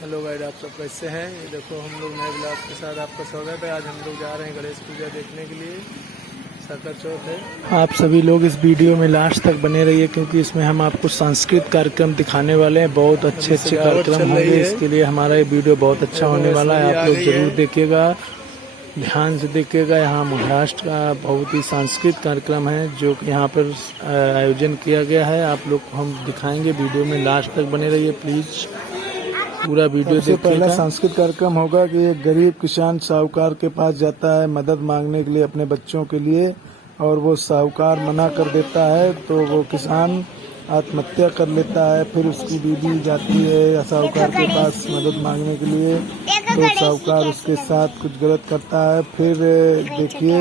Hello guide, आप सब कैसे हैं? ये देखो हम लोग नए ब्लॉग के साथ आपका स्वागत है। आज हम लोग जा रहे हैं गणेश पूजा देखने के लिए। साकर चौथ है। आप सभी लोग इस वीडियो में लास्ट तक बने रहिए क्योंकि इसमें हम आपको सांस्कृतिक कार्यक्रम दिखाने वाले हैं। बहुत अच्छे अच्छे कार्यक्रम होंगे, इसके लिए हमारा ये वीडियो बहुत अच्छा होने वाला है। आप लोग जरूर देखिएगा, ध्यान से देखिएगा। यहाँ महाराष्ट्र का बहुत ही सांस्कृतिक कार्यक्रम है जो कि यहाँ पर आयोजन किया गया है। आप लोग को हम दिखाएंगे, वीडियो में लास्ट तक बने रहिए प्लीज, पूरा वीडियो देखिएगा। पहला सांस्कृतिक कार्यक्रम होगा कि एक गरीब किसान साहूकार के पास जाता है मदद मांगने के लिए अपने बच्चों के लिए, और वो साहूकार मना कर देता है तो वो किसान आत्महत्या कर लेता है। फिर उसकी बीवी जाती है साहूकार के पास मदद मांगने के लिए, तो साहूकार उसके साथ कुछ गलत करता है। फिर देखिए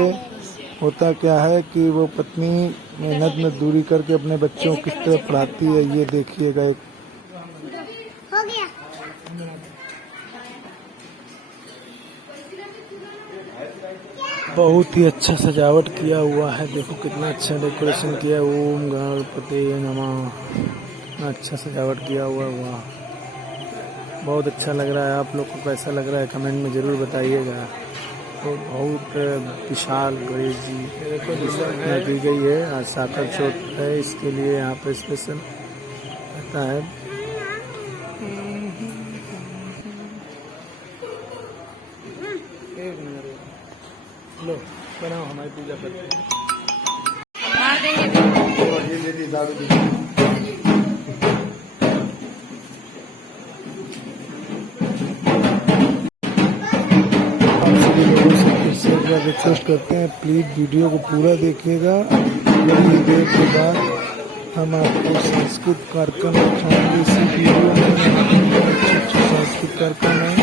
होता क्या है कि वो पत्नी मेहनत में दूरी करके अपने बच्चों को किस तरह पढ़ाती है, ये देखिएगा। एक हो गया। बहुत ही अच्छा सजावट किया हुआ है। देखो कितना अच्छा डेकोरेशन किया। ओम गणपति नमः। कितना अच्छा सजावट किया हुआ है, बहुत अच्छा लग रहा है। आप लोग को कैसा लग रहा है कमेंट में ज़रूर बताइएगा। तो बहुत विशाल गणेश जी की गई है। आज साकर चौथ है, इसके लिए यहाँ पर स्पेशल रहता है। लो बनाओ, हमारी पूजा करते हैं। आप सभी लोगों से फिर से एक बार रिक्वेस्ट करते हैं, प्लीज वीडियो को पूरा देखिएगा। बड़ी देर के बाद हम आपको सांस्कृतिक कार्यक्रम दिखाएंगे। इसी वीडियो में अच्छे सांस्कृतिक कार्यक्रम है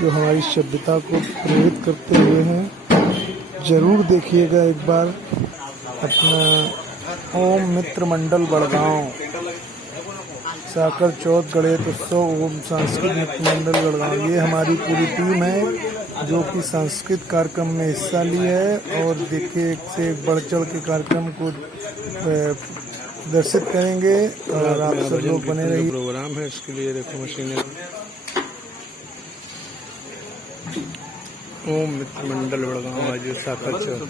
जो हमारी सभ्यता को प्रेरित करते हुए हैं। जरूर देखिएगा एक बार। अपना ओम मित्र मंडल बड़गांव साकर चौथ गणेश उत्सव ओम सांस्कृतिक मित्र मंडल बड़गांव, ये हमारी पूरी टीम है जो कि सांस्कृतिक कार्यक्रम में हिस्सा ली है। और देखिए एक से एक बढ़ चढ़ के कार्यक्रम को दर्शित करेंगे और आप सब लोग बने रहिए। प्रोग्राम है, इसके लिए देखो मशीनें। ओम मित्र मंडल बड़गांव आज साकर चौथ।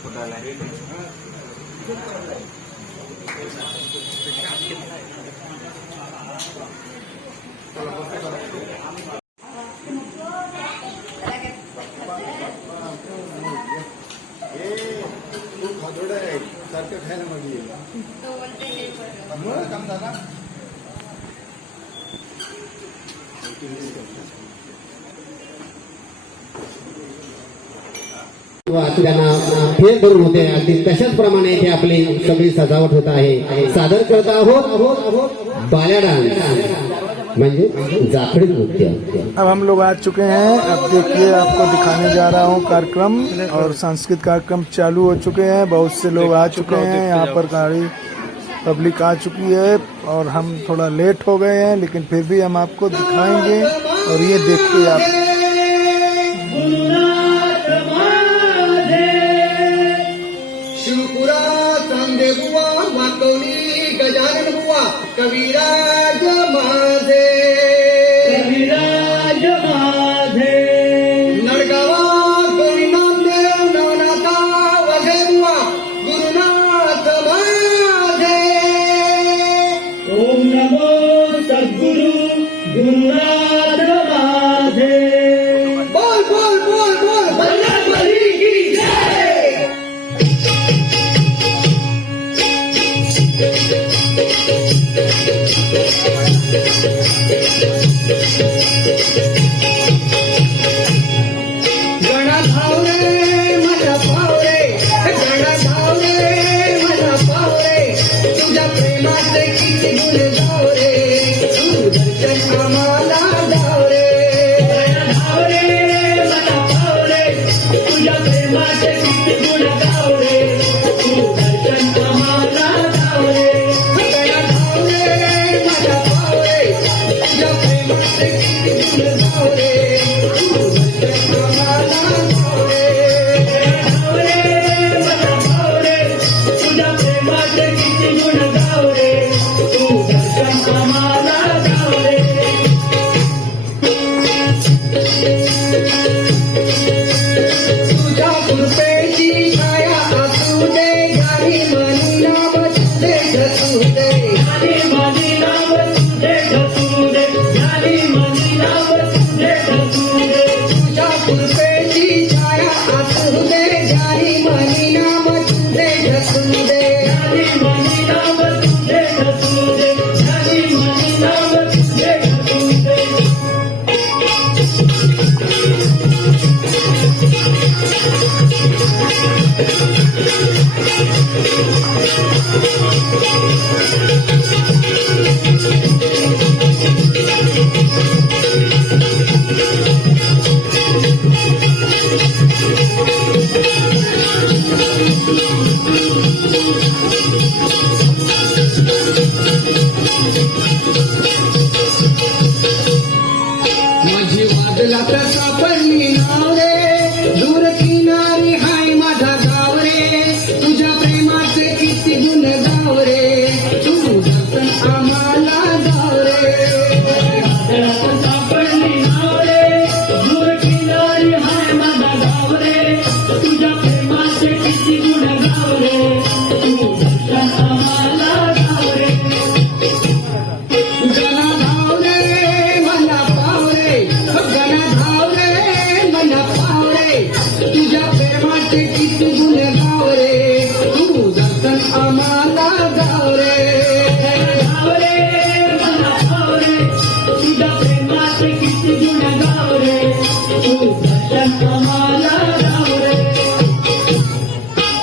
त्यांना फेर धरून होते, अगदी तशाच प्रमाणे इथे आपली सगळी सजावट होत आहे। सादर करत आहोत बाल्या डान्स म्हणजे जाखडी नृत्य। अब हम लोग आ चुके हैं। अब देखिए आपको दिखाने जा रहा हूँ कार्यक्रम, और सांस्कृतिक कार्यक्रम चालू हो चुके हैं। बहुत से लोग आ चुके हैं, यहाँ पर गाड़ी पब्लिक आ चुकी है और हम थोड़ा लेट हो गए हैं, लेकिन फिर भी हम आपको दिखाएंगे। और ये देखिए आप, शिवपुरा चांदे बुवा मातोली गजानन बुवा कविराज माझे नडगावा कोणी नामदेव नवनाथा वघे बुवा गुरुनाथ माझे। ओम नमो सद्गुरु गुरुनाथ माझे। बोल बोल बोल बोल बजरंगबली की जय। गणा भावरे माझा भावरे, गणा भावरे माझा भावरे, तुझ्या प्रेमाचे किती गुण गावरे, तू दर्शन आम्हाला गावरे। गणा भावरे माझा भावरे, तुझ्या प्रेमाचे किती गुण गावरे, तू दर्शन आम्हाला गावरे। गणा भावरे माझा भावरे, तुझ्या प्रेमाचे किती गुण गावरे, तू दर्शन आम्हाला गावरे। तुझ्या प्रेमाचे किती गुण गावरे, तू दर्शन आम्हाला गावरे। माझी वादलात सापडली नाव रे, दूर किनारी हाय माझा गाव रे, तुझ्या प्रेमाचे किती गुण गाव रे, तू दर्शन आम्हाला गाव रे. वादलात सापडली नाव रे, दूर किनारी हाय माझा गाव रे, तुझ्या प्रेमाचे किती गुण गाव रे, तू दर्शन आम्हाला गाव रे. गणा धाव रे मला पाव रे, गणा धाव रे मला पाव रे, तुझ्या प्रेमाचे किती गुण गाव रे, तू दर्शन आम्हाला गाव रे. धाव रे मला पाव रे, तुझ्या प्रेमाचे किती गुण गाव रे, तू दर्शन आम्हाला गाव रे.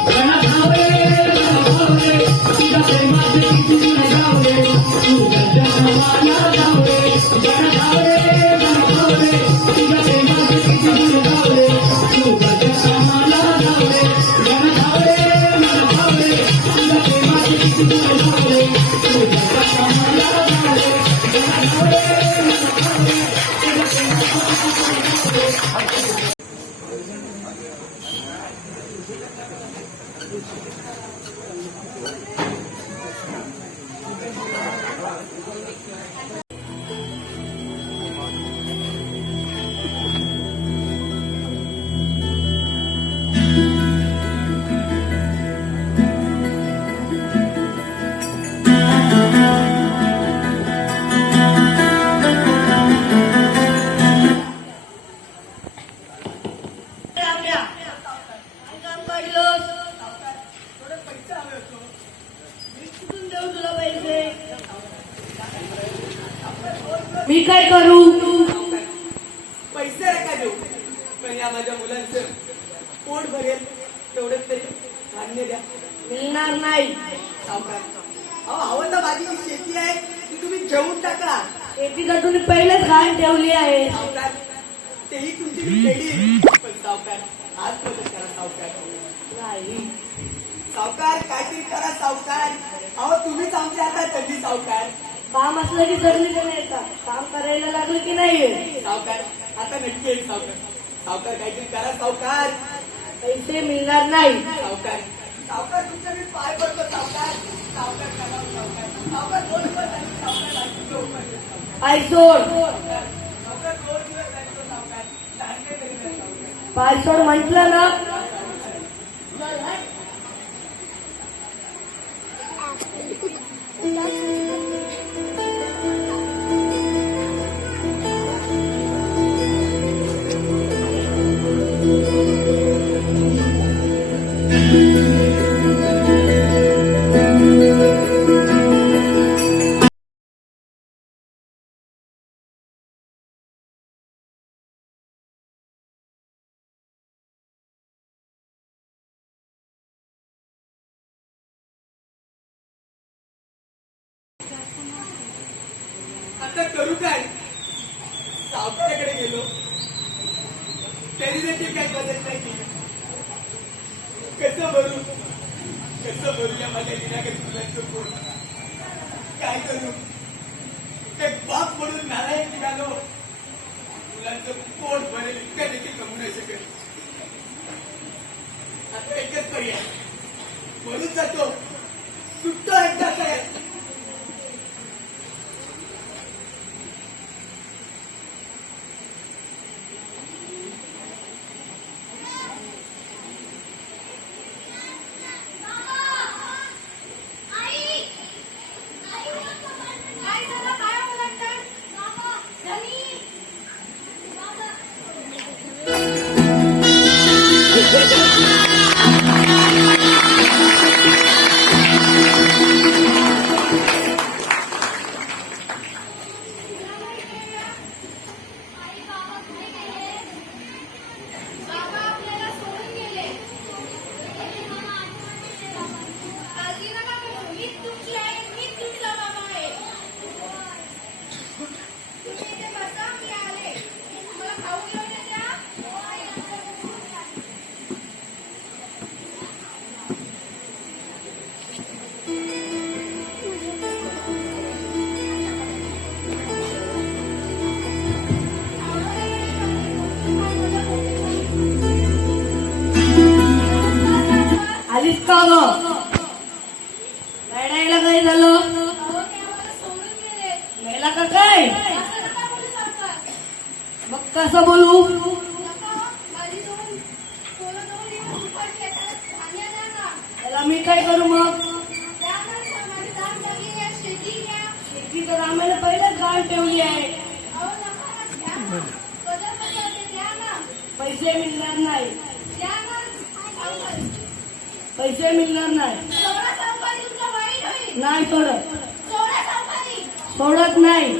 गणा धाव रे मला पाव रे, तुझ्या प्रेमाचे किती गुण गाव रे, तू दर्शन आम्हाला गाव रे. गणा धाव रे मला पाव रे, तुझ्या प्रेमाचे किती गुण गाव रे, तू दर्शन आम्हाला गाव रे. गणा धाव रे मला पाव रे, तुझ्या प्रेमाचे किती गुण गाव रे, तू दर्शन आम्हाला गाव रे. गणा धाव रे मला पाव रे, तुझ्या प्रेमाचे किती गुण गाव रे. मी काय करू? पैसे नका देऊ, पण या माझ्या मुलांचं पोट भरेल तेवढंच तरी धान्य द्या. मिळणार नाही. सावकार, अहो हवं तर माझी शेती आहे ती तुम्ही जेवून टाका. शेती तर तुम्ही पहिलेच घाण ठेवली आहे. सावकार, तेही तुमची खेडी. पण सावकार, आज मदत करा सावकार. नाही. सावकार काहीतरी करा सावकार. अहो तुम्हीच आमच्या हातात कधी सावकार. काम असलं की जरुरी नाही येतात, काम करायला लागलं की नाही. सावकार आता नक्की येईल सावकार. सावकार काहीतरी करा सावकार. पैसे मिळणार नाही. सावकार, सावकार तुमच्या मी पाय पडतो सावकार. सावकार करा सावकार. सावकार 2 दिवस झाले सावकार बाकी लोक पडले सावकार. पाय सोड. सावकार 2 दिवस झाले तो सावकार. धान्य तरी नाही सावकार. पाय सोड म्हटलं ना. आता करू काय? सावकाराकडे गेलो त्यांनी देखील काही मदत नाही केली. कसं भरू या माझ्या दिनागत मुलांचं पोट? काय करू? एक बाप म्हणून नारायण निघालो, मुलांचं पोट भरेल इतकं देखील कमू नाही शकत. आता एकच पर्याय, म्हणून जातो सुट्टा एकदा काय. का ग रडायला काय झालं मेला का काय मग कसं बोलू त्याला मी काय करू मग शेती तर आम्हाला पहिलेच गाळ ठेवली आहे पैसे मिळणार नाही पैसे मिळणार नाही सोडत नाही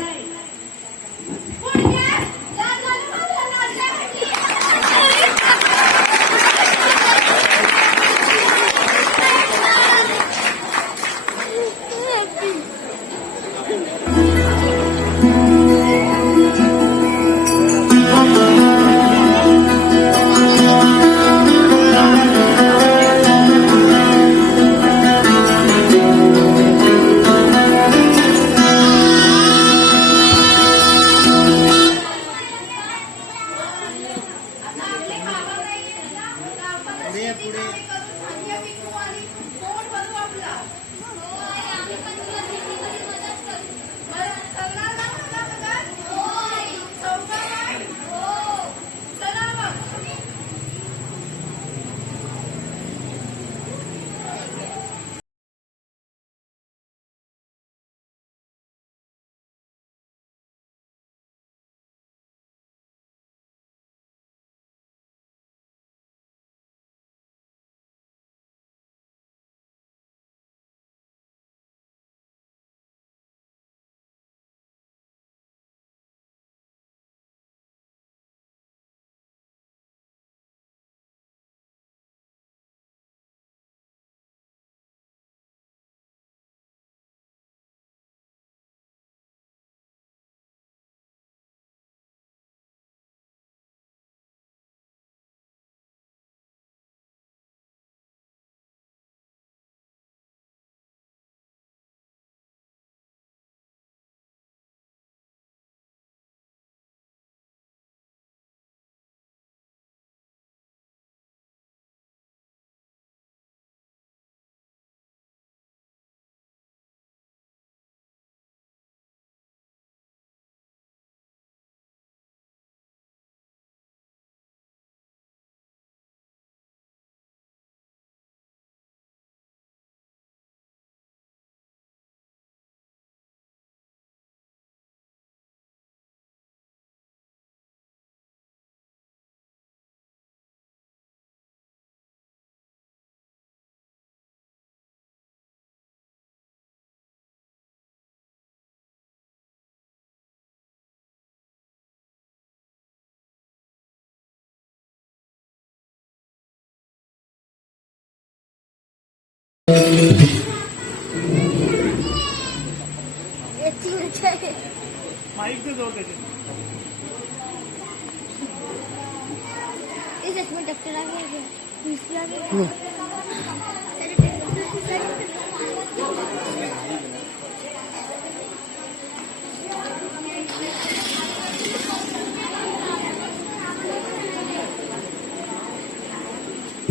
इसमें डॉक्टर आ गया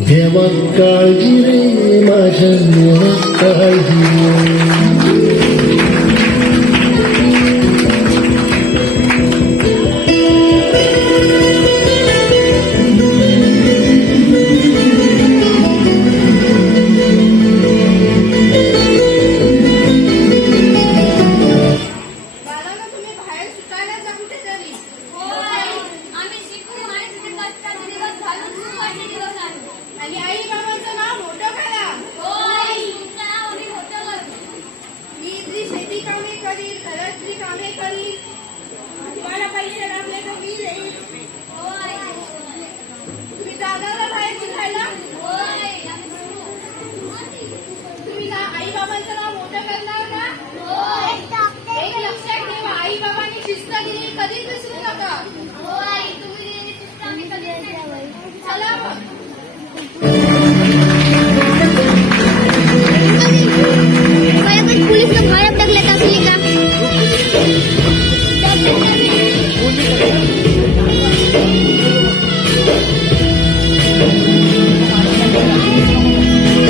देवात काळजी रे माझ्या मनात काळजी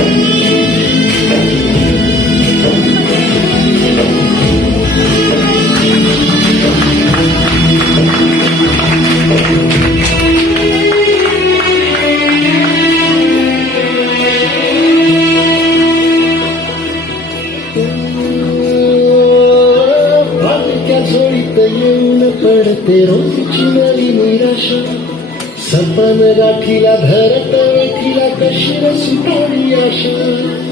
Thank you. चिनरी निराशा सपन गाठीला धरत वेठीला कशी रसी थोडी आशा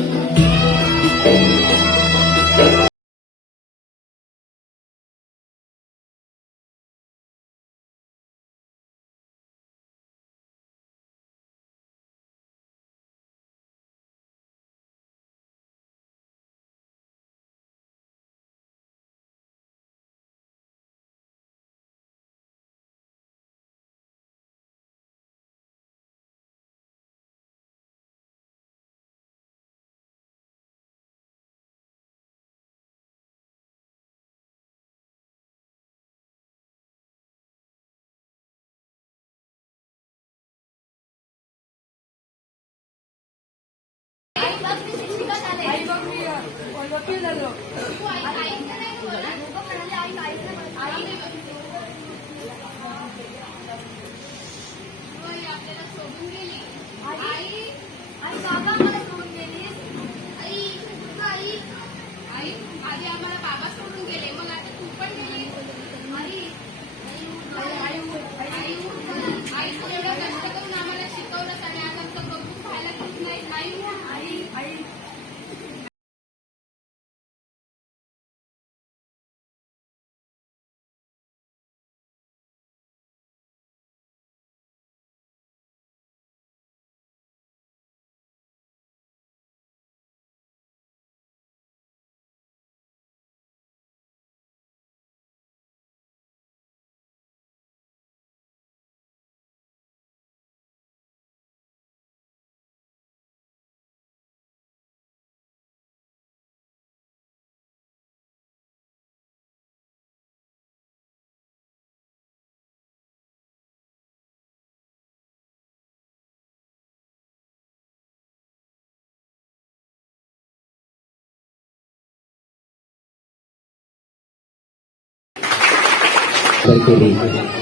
आई बघ मी वकील झालो. आधी आम्हाला बाबा सोडून गेले, मग आता तू पण गेली. आई तू एवढं कष्ट करून आम्हाला शिकवलं आणि आज आमचं बघून पाहायला खूप नाही. आई केली.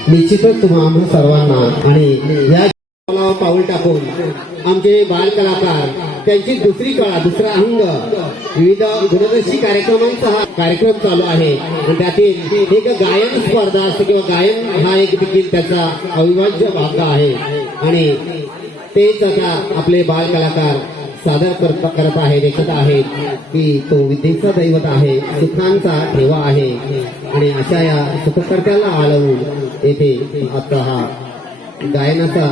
निश्चितच तुम्हा सर्वांना आणि या पाऊल टाकून आमचे बाल कलाकार त्यांची दुसरी कळा दुसरा अंग विविध गुणदर्शी कार्यक्रमांचा हा कार्यक्रम चालू आहे आणि त्यातील एक गायन स्पर्धा असते किंवा गायन हा एक देखील त्याचा अविभाज्य भाग आहे आणि तेच आता आपले बाल कलाकार सादर करत आहे देखत आहेत की तो विद्येचा दैवत आहे सुखांचा ठेवा आहे आणि अशा या सुखकर्त्याला आळवून येथे आता हा गायनाचा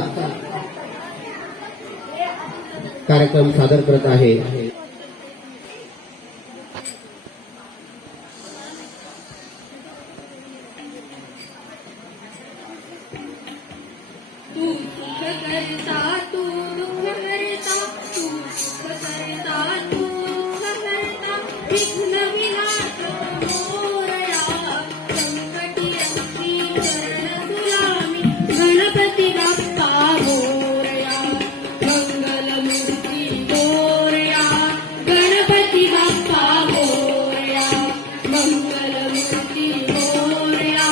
कार्यक्रम सादर करत आहे. तू सुख करता तू दुःख करता, तू सुख करता तू दुःख करता, विघ्न विनाश मोरया, संकटी असती चरण तुला मी, गणपती बाप्पा मोरया, मंगलमूर्ती मोरया, गणपती बाप्पा मोरया, मंगलमूर्ती मोरया,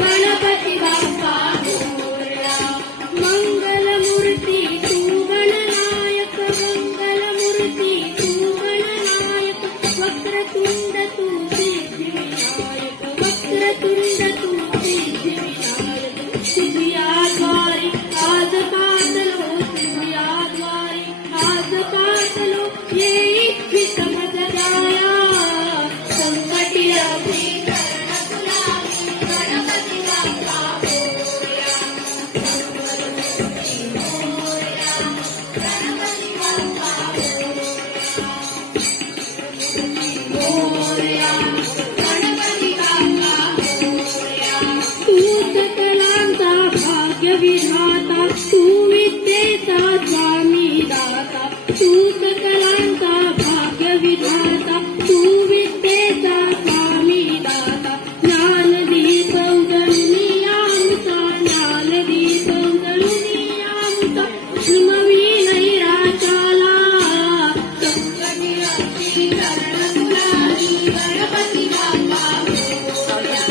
गणपती बाप्पा मोरया, मंगलमूर्ती तू गणनायक, मंगलमूर्ती तू गणनायक, वक्रतुंड तू सिद्धिविनायक, वक्रतुंड तू सिद्धिविनायक, सिद्धियाद्वारी आज पातलो, सिद्धियाद्वारी आज पातलो, ये इच्छित मज जाया, संकटी अभि कर्ण तुलामी, गणपती बाप्पा मोरया, मंगलमूर्ती मोरया, गणपती बाप्पा मोरया, गणपती बाप्पा मोरया. तू सकलांचा भाग्य विधाता, तू विद्येचा स्वामी दाता, तू सकलांचा भाग्य विधाता, तू विद्येचा स्वामी दाता, ज्ञानदीप उजळूनी आमचा, ज्ञानदीप उजळूनी आमचा, श्रीमवी राजाला, संकटी अति कर्ण तुलामी, गणपती बाप्पा मोरया,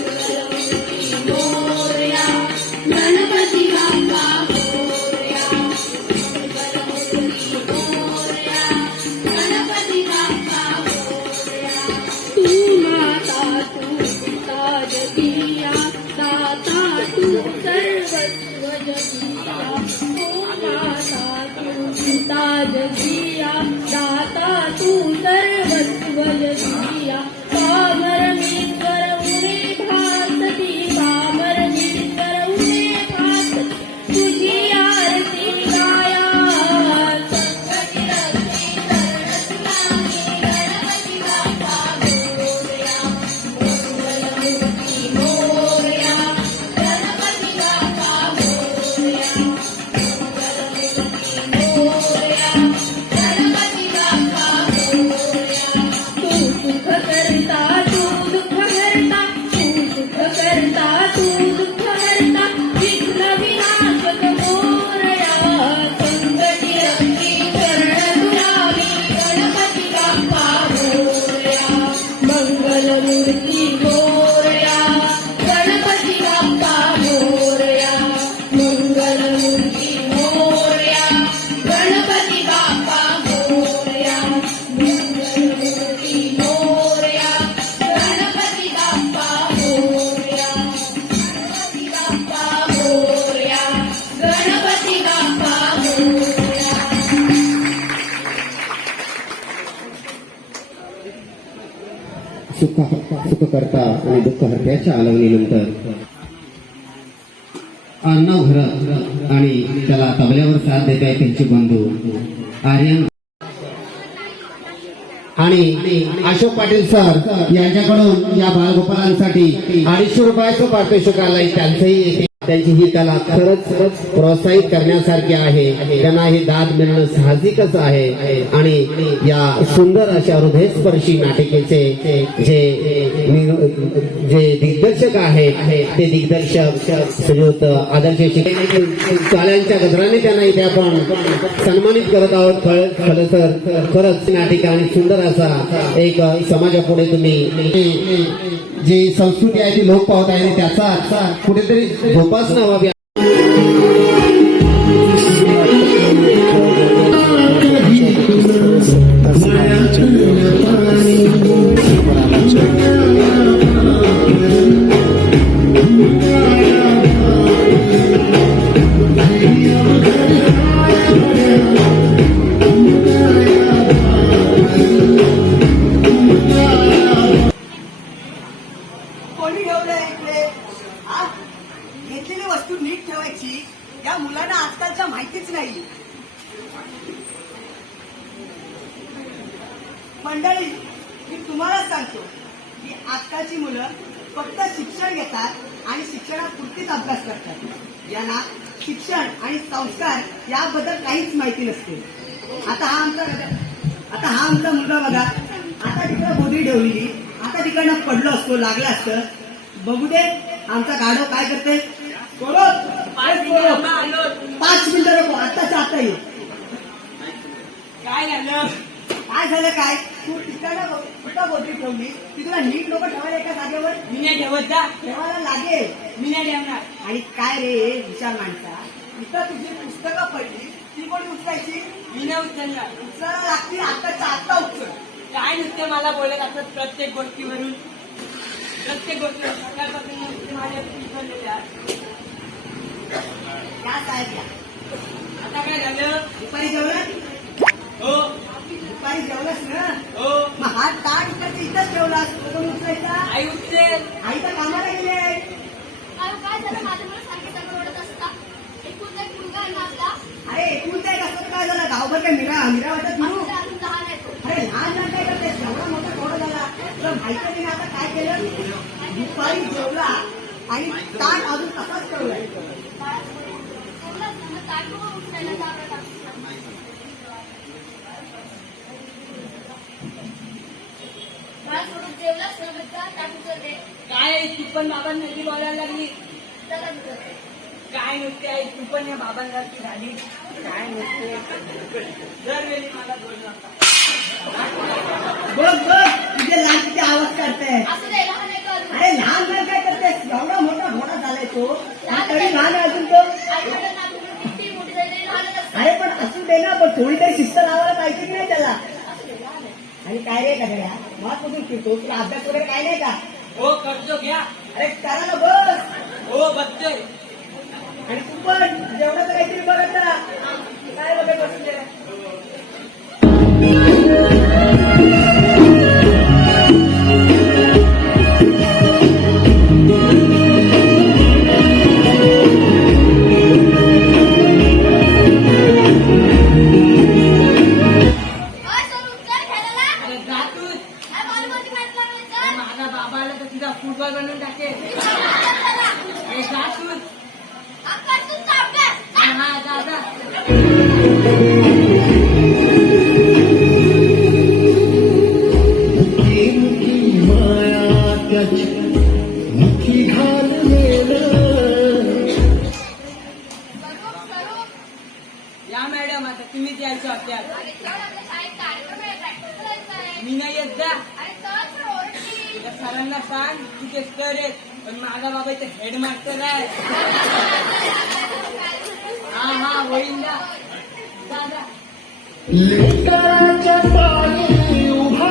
मंगलमूर्ती मोरया, गणपती बाप्पा मोरया, मंगलमूर्ती तू सर्वस्व जगिया ओ दाता तू पिता जगिया दाता तू सर्वस्व जगिया पामर मीश्वर उणे भासती पामर मीश्वर उणे भासती तुझी आरती गाया संकटी रक्षी शरण तुला गणपती बाप्पा मोरया मंगलमूर्ती मोरया गणपती बाप्पा मोरया मंगलमूर्ती मोरया गणपती बाप्पा मोरया तू सुख करता तू दुःख हरता तू सुख करता तू दुःख हरता विघ्न विनाशक मोरया संकटी रक्षी शरण तुला गणपती बाप्पा मोरया मंगलमूर्ती मोरया गणपती बाप्पा मोरया मंगलमूर्ती मोरया गणपती बाप्पा मोरया मंगलमूर्ती मोरया गणपती बाप्पा मोरया गणपती बाप्पा मोरया गणपती बाप्पा मोरया सुख करता आणि दुःख हरत्याच्या आलवणीनंतर अर्णव घर आणि त्याला तबल्यावर साथ देत आहे त्यांचे बंधू आर्यन आणि अशोक पाटील सर यांच्याकडून या बालगोपालांसाठी 250 रुपयाचं पारितोषिक आलंय. त्यांचंही त्यांची ही कला खरंच प्रोत्साहित करण्यासारखी आहे. त्यांना हे दाद मिळणं साहजिकच आहे आणि या सुंदर अशा हृदयस्पर्शी नाटिकेचे जे दिग्दर्शक आहेत ते दिग्दर्शक श्रीयुत आदर्श चाल्यांच्या गजराने त्यांना इथे आपण सन्मानित करत आहोत. खरंच नाटिका आणि सुंदर असा एक समाजापुढे तुम्ही जी संस्कृती आहे ती लोक पावत आहे त्याचा कुठेतरी जोपासना व्हावी. कोणी ठेवलंय इकडे? आ? घेतलेली वस्तू नीट ठेवायची या मुलांना आजकालच्या माहितीच नाही. मंडळी, मी तुम्हाला सांगतो की आजकालची मुलं फक्त शिक्षण घेतात आणि शिक्षणापुरतीच अभ्यास करतात. यांना शिक्षण आणि संस्कार याबद्दल काहीच माहिती नसते. आता हा आमचा मुलगा बघा, आता तिकडे बोधी ठेवलेली, आता तिकडनं पडलो असतो, लागला असतं. बघू दे आमचा गाढव काय करते. 5 मिनिटं नको, आताच्या आता ये. काय झालं काय? तू तिकडनं कुठं बोटी ठेवली, ती तुला नीट लोक ठेवायला एका जागेवर मी नाही ठेवत जा, ठेवायला लागेल. मी नाही ठेवणार. आणि काय रे विचार मांडता, इथं तुझी पुस्तकं पडली ती कोणी उचलायची? मी नाही उचलणार. उचलायला लागतील, आताच्या आता उचल. काय नुसते मला बोलत असत प्रत्येक गोष्टीवरून सकाळपासून नुसते माझ्या उचललेल्या. या साहेब या. आता काय झालं? दुपारी जेवला? हो दुपारी जेवलास ना? हो. मग हात ताट इकडचे इथंच ठेवलास, तो कोणी उचलायचा? आई उचलेल. आई तर कामाला गेले. अहो, काय झालं माझ्या मुलं सारखे सगळं ओढत असतात. एकुलता एक मुलगा आहे ना आपला. अरे एकुलता एक असं काय झालं, गावभर काय मिरा वाटत म्हणू. अजून अजून लहान आहे तो. अरे लहान लहान काय करतेस, एवढा मोठा थोडा झाला. तुला माहिती नाही आता काय केलं? दुपारी जेवला आणि ताट अजून तसाच ठेवलाय. बोललाच ना, मग ताट नको उचलायला घाबरत असतात. मला सोडून जेवलाच ना, बच्चा ताट उचलते. काय तू पण बाबांसाठी बोलायला लागली? चला उचलते. काय नुसते आई, तू पण या बाबांसारखी झाली. काय नुसते दरवेळी मला बोल नका. बघ तुझे लहान किती आवाज करताय. असं नाही, लहान आहे का अजून? अरे लहान लहान काय करतेस, एवढा मोठा घोडा झालाय तो आणि तरी लहान आहे अजून तो. आई म्हणत ना, तुम्ही किती मोठी झाली तरी लहानच असते. अरे पण असू दे ना, पण थोडी तरी शिस्त लावायला पाहिजे की नाही त्याला. असू दे, लहान आहे. आणि काय रे कगड्या, मग कुठून फिरतो, तुला अभ्यास वगैरे काय नाही का? हो करतो घ्या. अरे करायला बस. हो बघतोय. आणि तू पण जेवणाचं काहीतरी बघत जा. काय बघत बसले? ओय, सोनू, चल खेळायला. अरे जा तू. अरे, बॉलवरती मॅच लागली, चल. अरे माझ्या बाबाला तर तिचा फुटबॉल बनवून टाकेल. चला. अरे जा तू. अभ्यास तुझा अभ्यास. हा हा जा जा. मुखी मुखी माया त्याची मुखी घाललेलं स्वरूप, या मॅडम आता तुम्हीच यायचं आपल्यात. अरे चल, आपल्या शाळेत कार्यक्रम आहे, प्रॅक्टिस करायचं आहे. मी नाही येत जा. अरे चल, सर ओरडतील. त्या सरांना सांग तुझे सर आहेत पण माझा बाबा इथे हेडमास्टर आहे. हा हा होईल जा. जा जा. लेकराच्या पायी उभा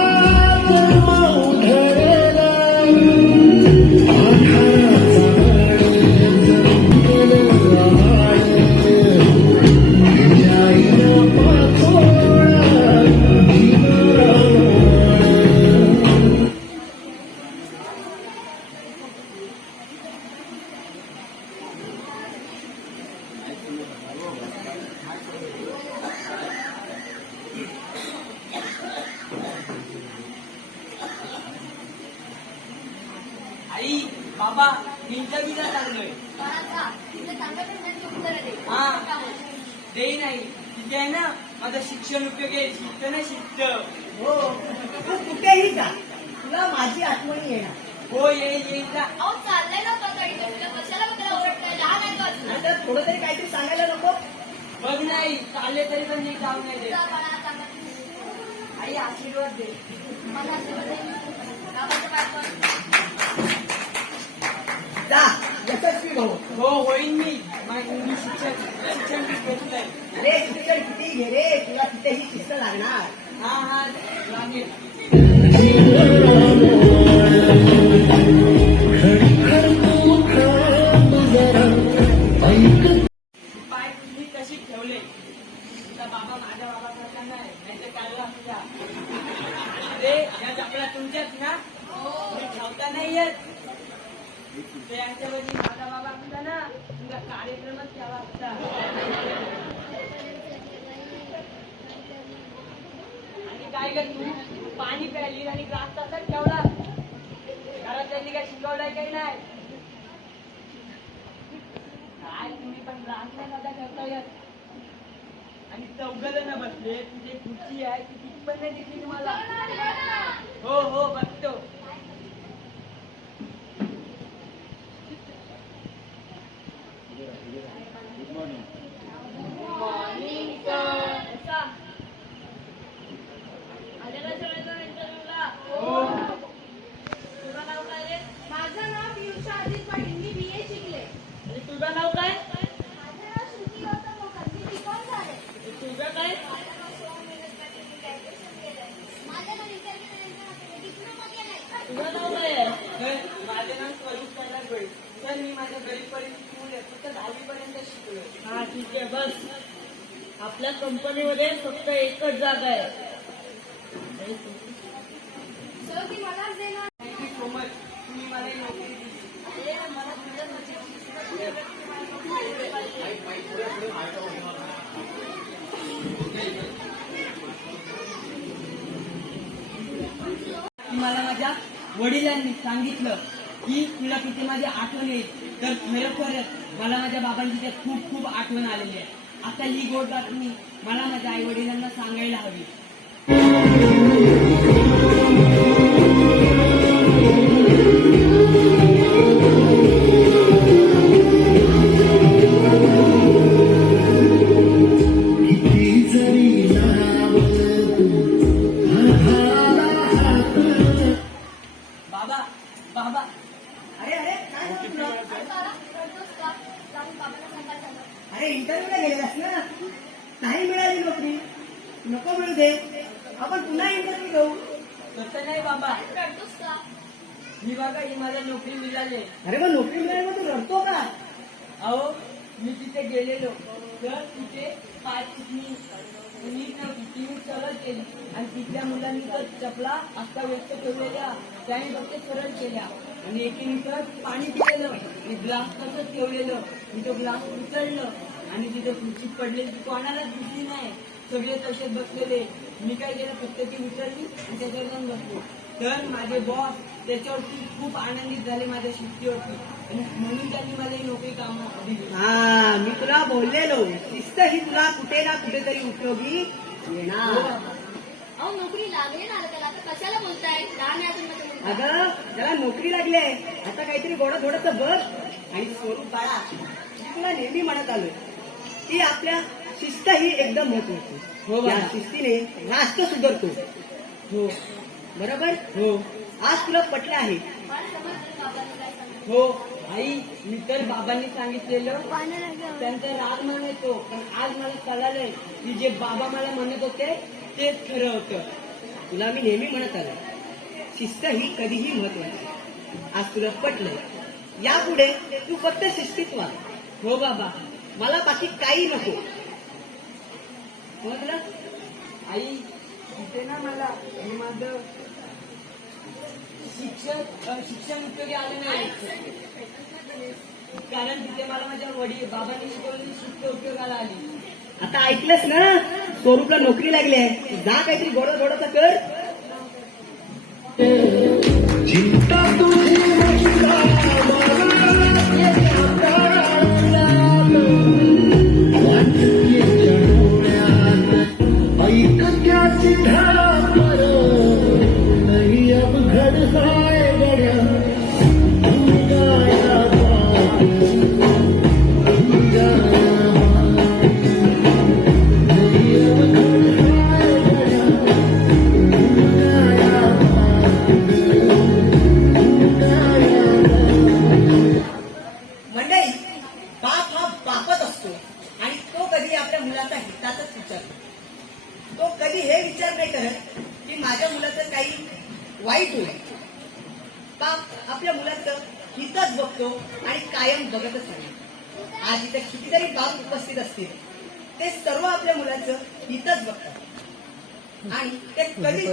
जन्म उधळला आधाराचा बळ जमलेलं आळ. तुझ्या आईला पाचोळा जीवनाला. आई बाबा इंटरव्ह्यूला चाललोय. कोणाचा? तिथे चांगल्या प्रश्नांची उत्तरं दे. हा. दे नाही तिथे आहे ना माझं शिक्षण उपयोगी आहे. शिकतं ना शिकतं. हो, तू कुठेही जा, तुला माझी आठवणी येणार. हो येईल येईल जा. अहो, चाललंय ना पकड इंटरव्ह्यूला. कशाला बघायला ओरडतोय? लहान आहे तो अजून. नाहीतर थोडं तरी काहीतरी सांगायला नको. बघ नाही चालले तरी पण नीट जाऊ नाही दे. चल, मला चांगलं. आई आशीर्वाद दे. मला आशीर्वाद दे. गावाचं पाय पड. जा, यशस्वी भाऊ. हो होईन मी. मी शिक्षण घेतलंय. अरे शिक्षण किती घे रे, तुला तिथेही शिस्त लागणार. हा हा लागेल. खडखड तू थांब जरा ऐक पाय तुम्ही कशी ठेवले. तुझा बाबा माझ्या बाबासारखा नाही नाहीतर काढला तुझा. अरे या चापला तुमच्याच ना. मी ठेवता नाही येत. ते यांच्यावरती माझा बाबा असता ना तुझा कार्यक्रमच ठेवा असता. आणि काय कर तू पाणी प्यायली आणि ग्लास तसाच ठेवला. घरात त्यांनी काय शिकवलंय काही नाही. काय तुम्ही पण ग्लास नाही नका ठेवता येत. आणि चौघजण न बसले तुझी खुर्ची आहे ती किती पण नाही दिसली तुम्हाला. हो हो बघतो. Morning sir. आलेला सगळेजण इंटरव्ह्यूला. हो. तुझं नाव काय रे? माझं नाव पियुषा अजित पाटील. मी BA शिकले. आणि तुझं नाव काय. माझं नाव श्रुती गौतम मोहन. मी B.Com झाले. तुझं काय. माझं नाव सोहम विनोद पाटील. मी ग्रॅज्युएशन केलंय. माझं नाव इंटरव्ह्यू डिप्लोमा केलाय. तुझं नाव काय आहे. सर माझे नाव स्वरूप कैलास गोळे. सर मी माझ्या गरीब परिस्थितीमुळे फक्त 10वी पर्यंत शिकलोय. हा ठीक आहे, बस. आपल्या कंपनीमध्ये फक्त एकच जागा आहे. सर, ती मलाच देणार. Thank you so much. तुम्ही मला ही नोकरी दिली. अरे, मला तुझ्याच मला माझ्या वडिलांनी सांगितलं की तुला तिथे माझी आठवण येईल. तर खरोखरच मला माझ्या बाबांची त्यात खूप खूप आठवण आलेली आहे. आता ही गोड बातमी मला माझ्या आई वडिलांना सांगायला हवी. किती जरी लावलं तू आधाला हात. बाबा बाबा. अरे अरे काय झालं तुला? करतोस का? जाऊन बाबांना सांगायला सांगा. अरे इंटरव्ह्यूला गेलेलास ना, नाही मिळाली नोकरी. नको मिळू दे, आपण पुन्हा इंटरव्ह्यू घेऊ. तसं नाही बाबा. करतोस का? मी बघा ही मला नोकरी मिळाली. अरे मग नोकरी मिळाली तू रडतो का? अहो मी तिथे गेलेलो तर तिथे 5 चिटणी नीट नव्हती, ती मी सरळ केली आणि तिथल्या मुलांनी तर चपला असा व्यक्त ठेवलेल्या त्याने फक्त सरळ केल्या आणि एकीने तर पाणी पिलेलं आणि ग्लास तसंच ठेवलेलं. मी तो ग्लास उचललं आणि तिथे खुर्चीत पडलेली ती कोणालाच दिसली नाही. सगळे तसेच बसलेले. मी काय केलं फक्त ती उचलली आणि त्याच्यावर जाऊन बसलो. तर माझे बॉस त्याच्यावरती खूप आनंदित झाले माझ्या शिस्तीवरती आणि म्हणून त्यांनी मला ही नोकरी कामात दिली. हा मी तुला बोललेलो शिस्त ही तुला कुठे ना कुठेतरी उपयोगी येणार. अहो नोकरी लागली ना त्याला आता कशाला बोलताय? लहान आहे अजून माझ्या मुलगा. अगं त्याला नोकरी लागली आहे आता काहीतरी गोडं थोडंसं बघ. आणि स्वरूप बाळा मी तुला नेहमी म्हणत आलोय की आपल्या शिस्त ही एकदम महत्वाची. हो या बाळा. शिस्तीने राष्ट्र सुधारतो. हो बरोबर हो आज तुला पटलं आहे. मला समजलं बाबांनी काय सांगितलं. हो आई मी तर बाबांनी सांगितलेलं त्यांचा राग म्हणायचो पण आज मला कळालंय की जे बाबा मला म्हणत होते तेच खरं होतं. तुला मी नेहमी म्हणत आलो शिस्त ही कधीही महत्वाची. आज तुला पटलंय. यापुढे तू फक्त शिस्तीत वाग. हो बाबा. मला बाकी काही नको. समजलं? आई तिथे ना मला हे माझं शिक्षण उपयोगी आलं नाही कारण तिथे मला माझ्या वडील बाबांनी शिकवलेली शिस्त उपयोगाला आली. आता ऐकलंस ना स्वरूपला नोकरी लागली आहे. जा काहीतरी गोडं थोडंसं कर. चिंता तुझी महिला वाटते डोळ्यात ऐकत्याची धापर नाही अवघड हाय गड्या अंगाया बाप अंगाया बाप नाही अवघड हाय गड्या अंगाया मंडळी बाप हा बापच असतो आणि तो कधी आपल्या मुलाचा हिताचाच विचारतो. तो कधी हे विचार नाही करत की माझ्या मुलाचं काही वाईट होईल. बाप आपल्या मुलाचं हितच बघतो आणि कायम बघतच नाही. आज इथे कितीतरी बाप उपस्थित असतील ते सर्व आपल्या मुलाचं हितच बघतात आणि ते कधीच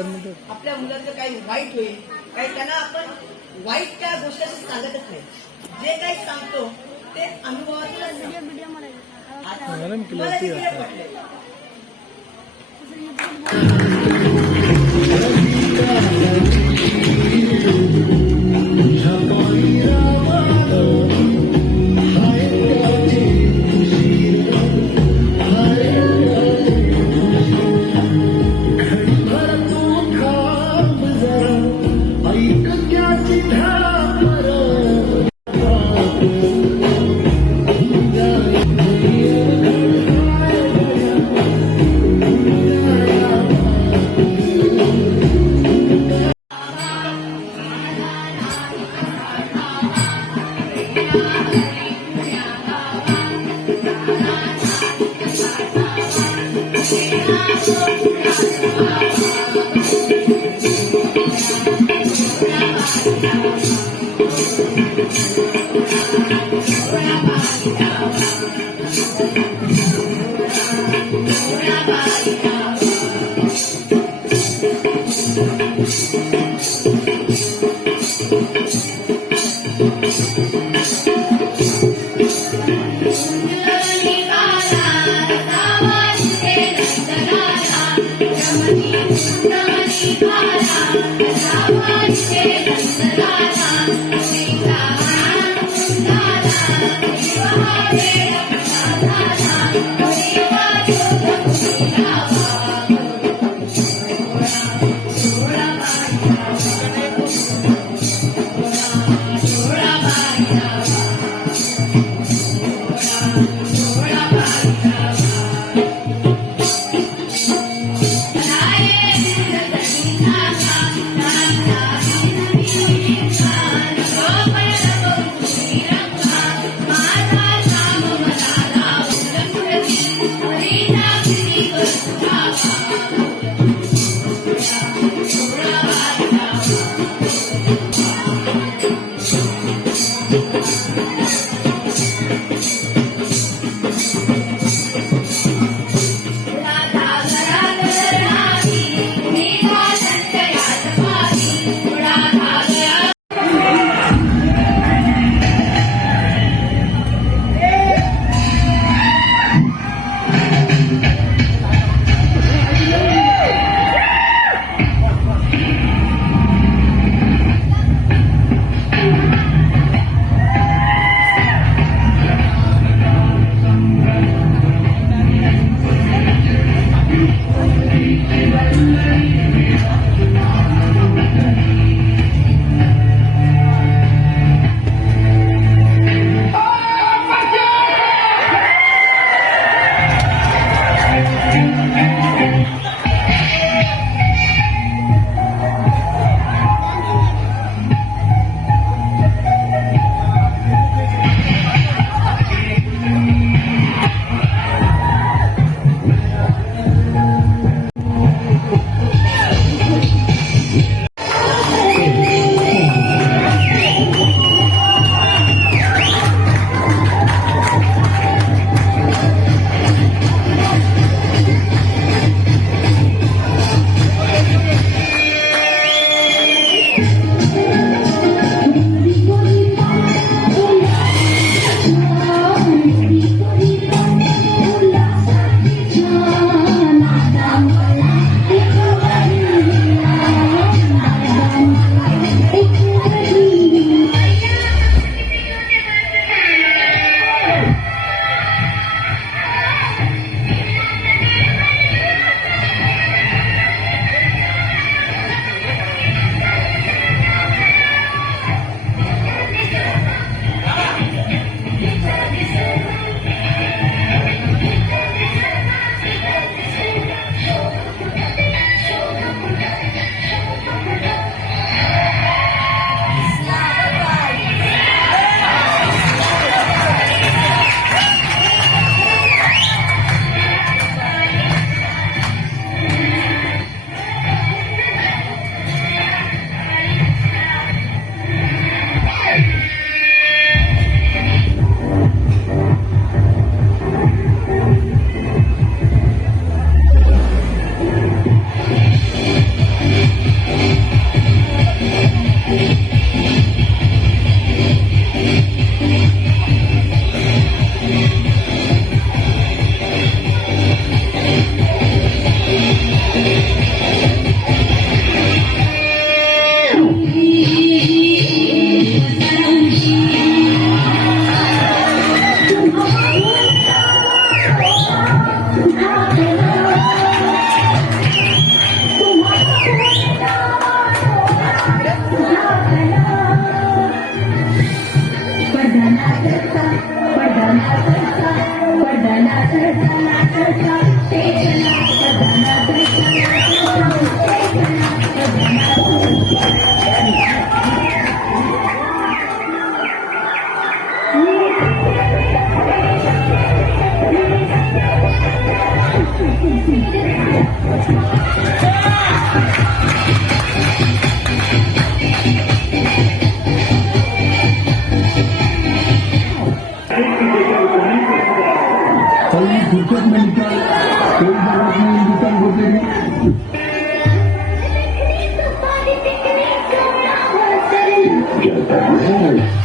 आपल्या मुलाचं काही वाईट होईल काही त्यांना आपण वाईट त्या गोष्टी असं सांगतच नाही. जे काही सांगतो ते अनुभवातूनच सांगतो. आता तुम्हाला देखील हे पटलंय. काही फुरसत में निकाल कोई जरूरत नहीं निकाल होते क्या करना है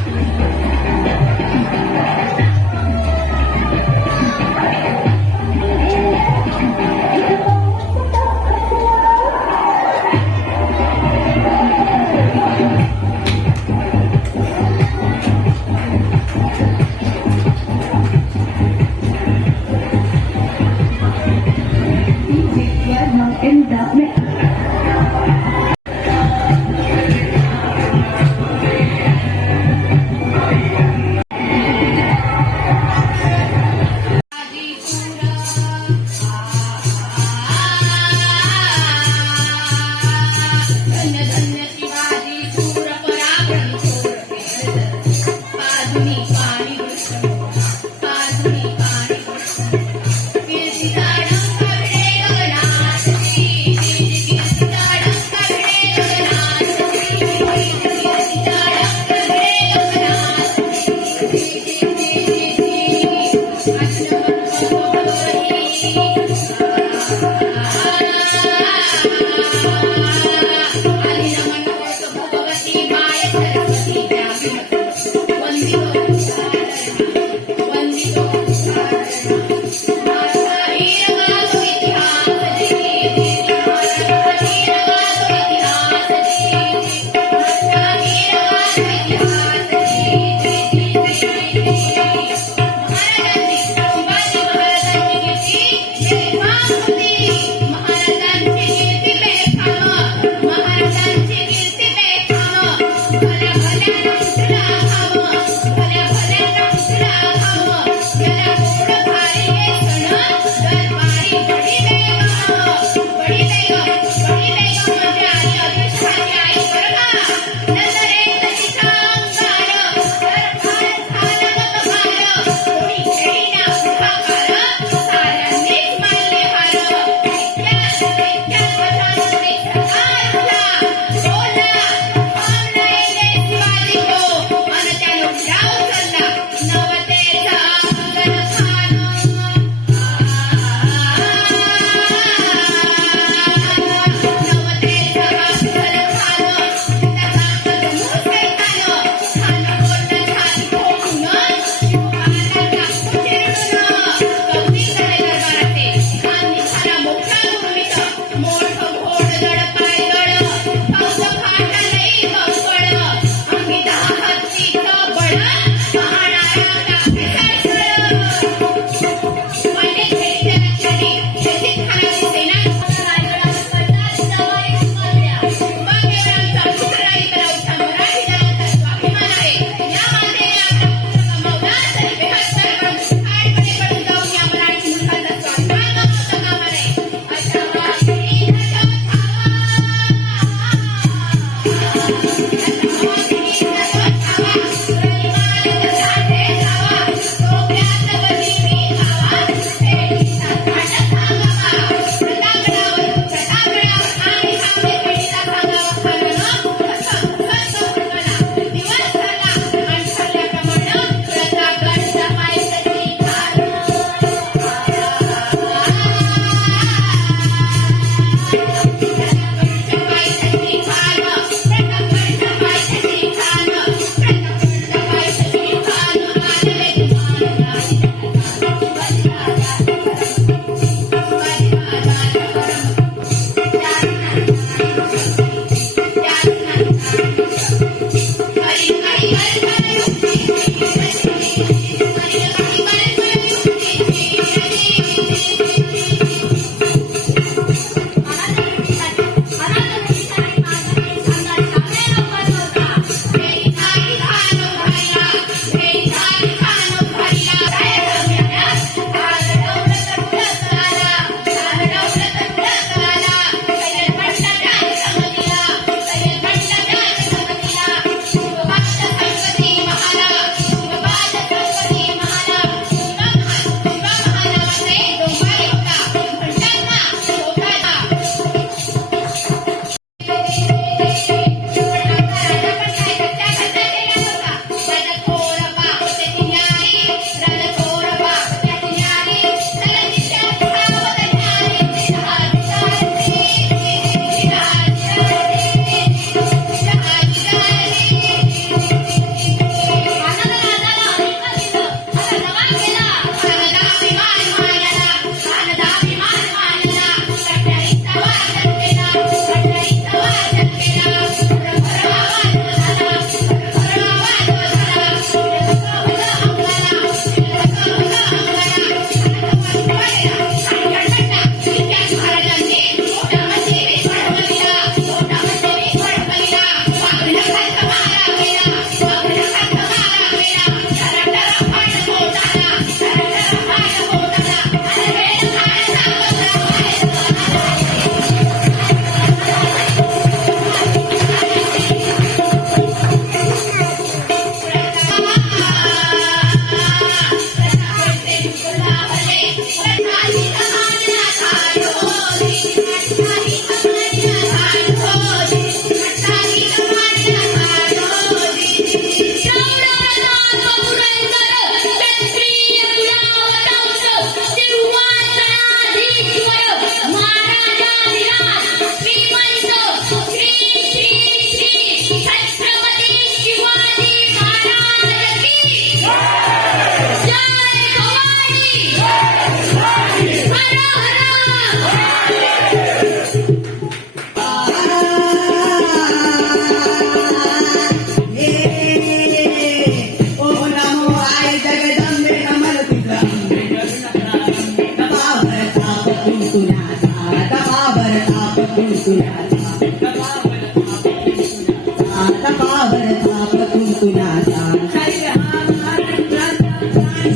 कुणाचा शाहीर हा महाराष्ट्राचा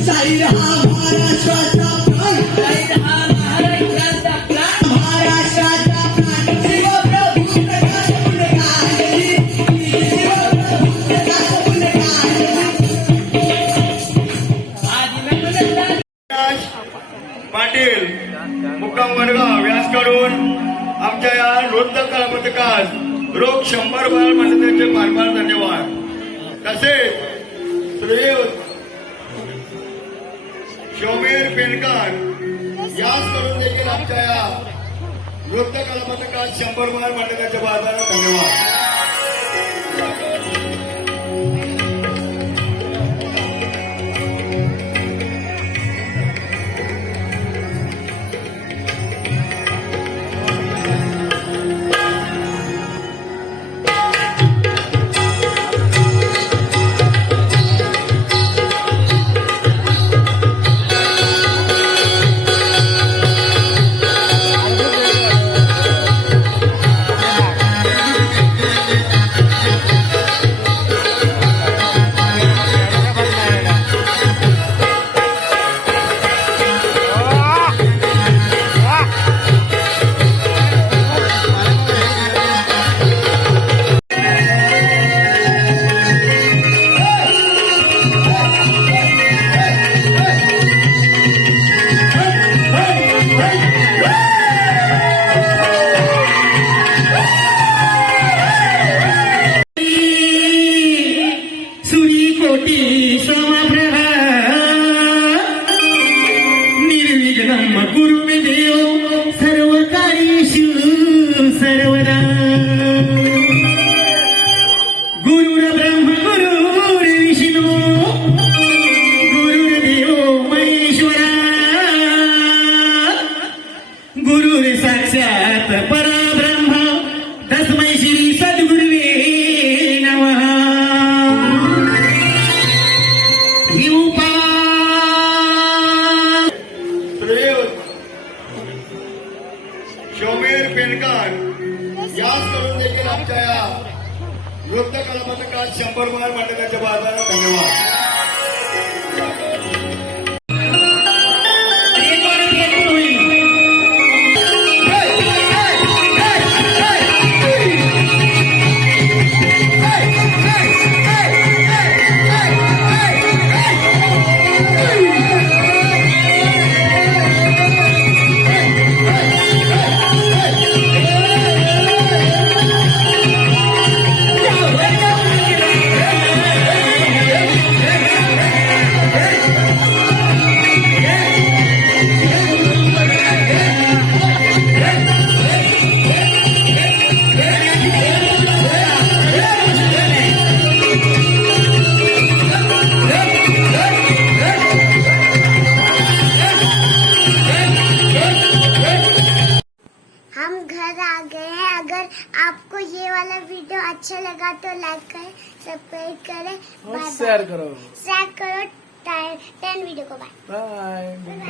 शाहीर हा महाराष्ट्राचा प्राण शाहीर हा महाराष्ट्राचा प्राण महाराष्ट्राचा प्राण शिवप्रभू प्रकाश पुंडलिकाची शिवप्रभू प्रकाश पुंडलिकाची पाटील मुक्काम वडगाव व्यास करून आमच्या या नृत्य कलापथकास रोख 100 बाल मंडळाचे फार फार धन्यवाद. तसेच श्री शोभीर पेनकर याच करून देखील आमच्या या नृत्य कलापथकास 100 बाल मंडळाचे फार फार धन्यवाद. शोभीर पेनकर याच करून देखील आमच्या या नृत्य कलापथकास 100 बाल मंडळाचे फार फार धन्यवाद. हम घर आ गए हैं. अगर आपको ये वाला वीडियो अच्छा लगा तो लाइक करें, सब्सक्राइब करें, और शेयर करो. शेयर करो 10 वीडियो को. बाय. बाय.